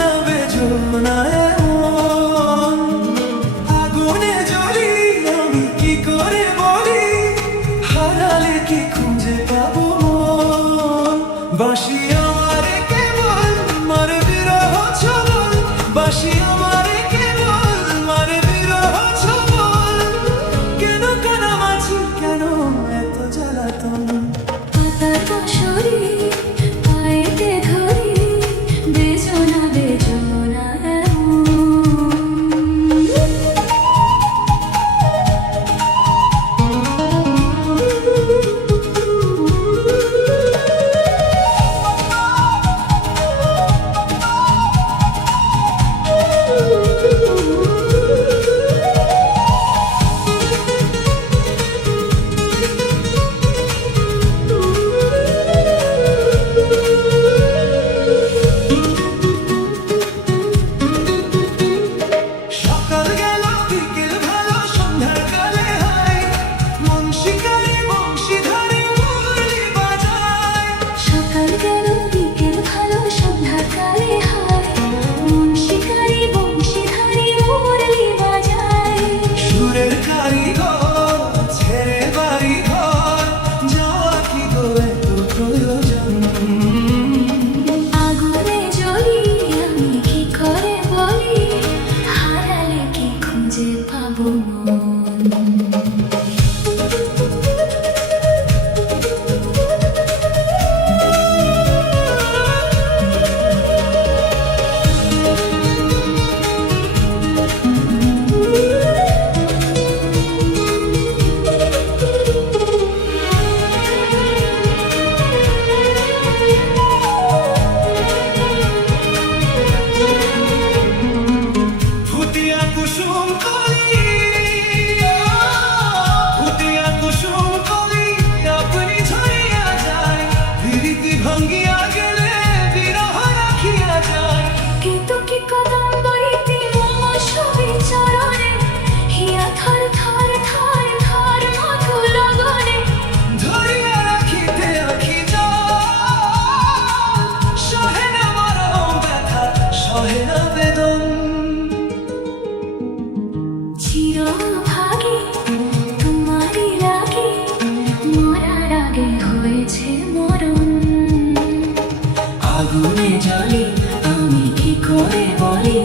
না বেজো না এমন। আগুনে জ্বলি আমি কি করে বলি, হারালে কি খুঁজে পাবো মন। বাঁশি আমারে কেবল মারে বিরহ ছবল, বাঁশি আমারে কেবল মারে বিরহ ছবল। কেন কানামাছি, কেন এত জ্বালাতন। পাতার বসরে পায়েতে ধরি, বেজো না এমন। সকাল গেল বিকেল ভালো সন্ধ্যার কালে হায়, মন শিকারি বংশীধারী মুরলি বাজায়। সকাল গেল বিকেল ভালো সন্ধ্যার কালে হায়, মন শিকারি বংশীধারী মুরলি বাজায়। সুরের কারিগর ছেড়ে বাড়ি ঘর, যাওয়া কি গো এত প্রয়োজন। আগুনে জ্বলি আমি কি করে বলি, হারালে কি খুঁজে পাবো মন। ভুতিয়া কুসুম কলি, ভুতিয়া কুসুম কলি আপনি ছড়িয়া যায়। প্রীতি ভাঙ্গিয়া গেলে বিরহ রাখিয়া যায়। কিন্তু কি কদম বইতে মম ছবি চরণে, হিয়া থর থর থর থর মধু লগনে। ধরিয়া রাখিতে আখি যায়, সহে না মরম ব্যথা, সহে না বেদন। চিরভাগে তোমারই লাগে, মরার আগে হয়েছে মরণ। আগুনে জ্বলি আমি কি করে বলি,